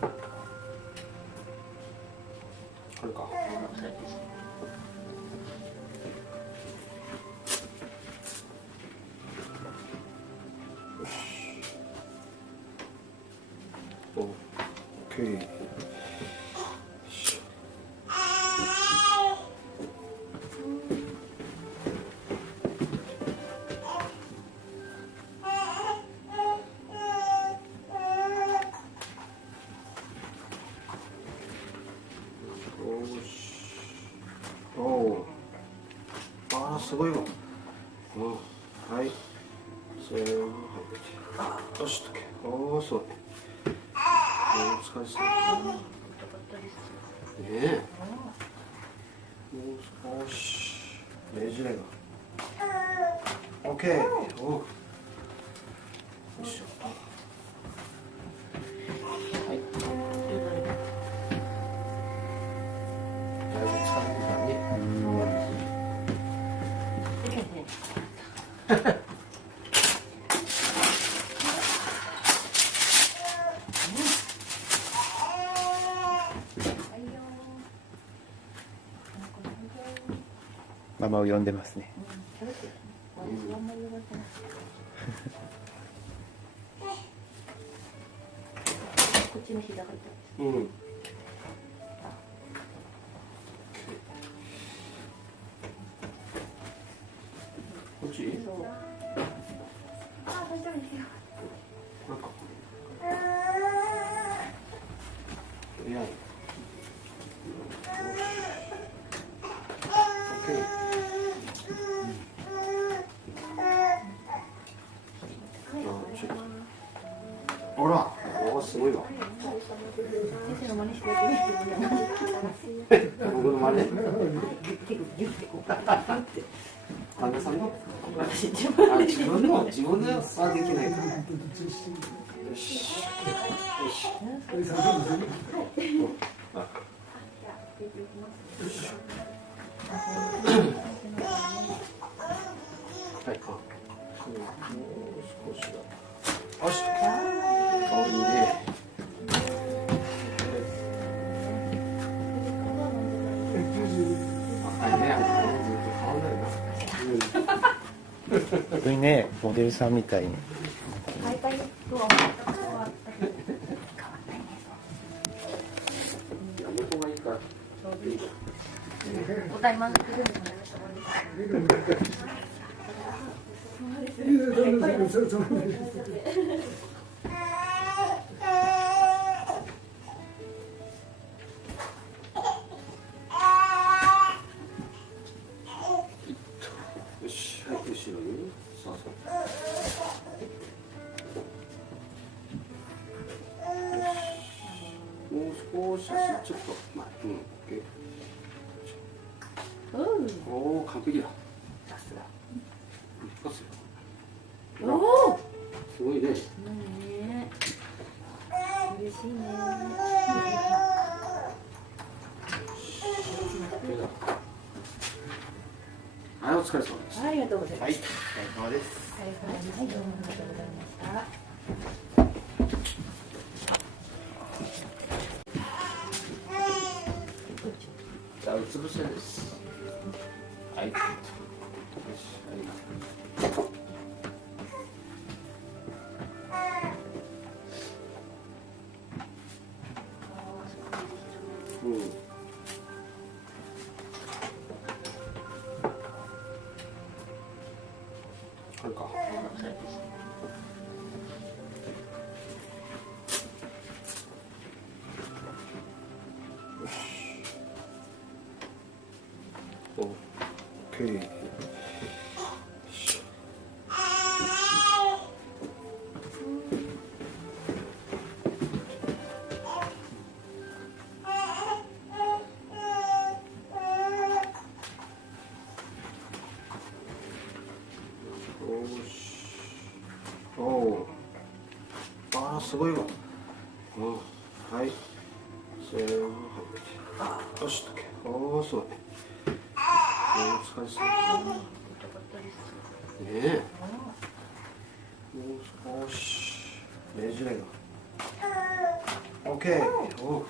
あるか。オッケー。おお、ああすごいわ。はい、せーの、はい、よしとけ。おお、すごい。お疲れ様。ねえ。もう少し。ねじれが。オッケー。おお。よいしょ。はい。だいぶ疲れてたね。ママを呼んでますね。こっちの膝が痛いです。うん。こっち？そう。あ、大丈夫ですよ。なんか。いや。ほら、おすごいわ。先生の真似してやってみて。僕の真似。手をギュッてこう。旦那さんの。私自あ、自分ではできないから。よし。よし。はい。もう少しだ。よし。おいで。本当にね、モデルさんみたいに。変えたいとは思ったことはあったけど変わんないね。横がいいから。お題満足でもよし、はい、後ろに。そうそう。もう少し、ちょっと、まあ、うん、オッケー。おお、完璧だ。さすが。一発よ。おお。すごいね。ね嬉しいね。はい、お疲れ様です。ありがとうございます。はい、お疲れ様です。はい、どうもありがとうございました。じゃあ、うつ伏せです。はい。よし、はい。うん。あるか。オッケー。おお、ああすごいわ。うん、はい。せーの、はい。よしとけ。おお、すごい。お疲れ様。ねえ。もう少し。ねじれが。OK。おう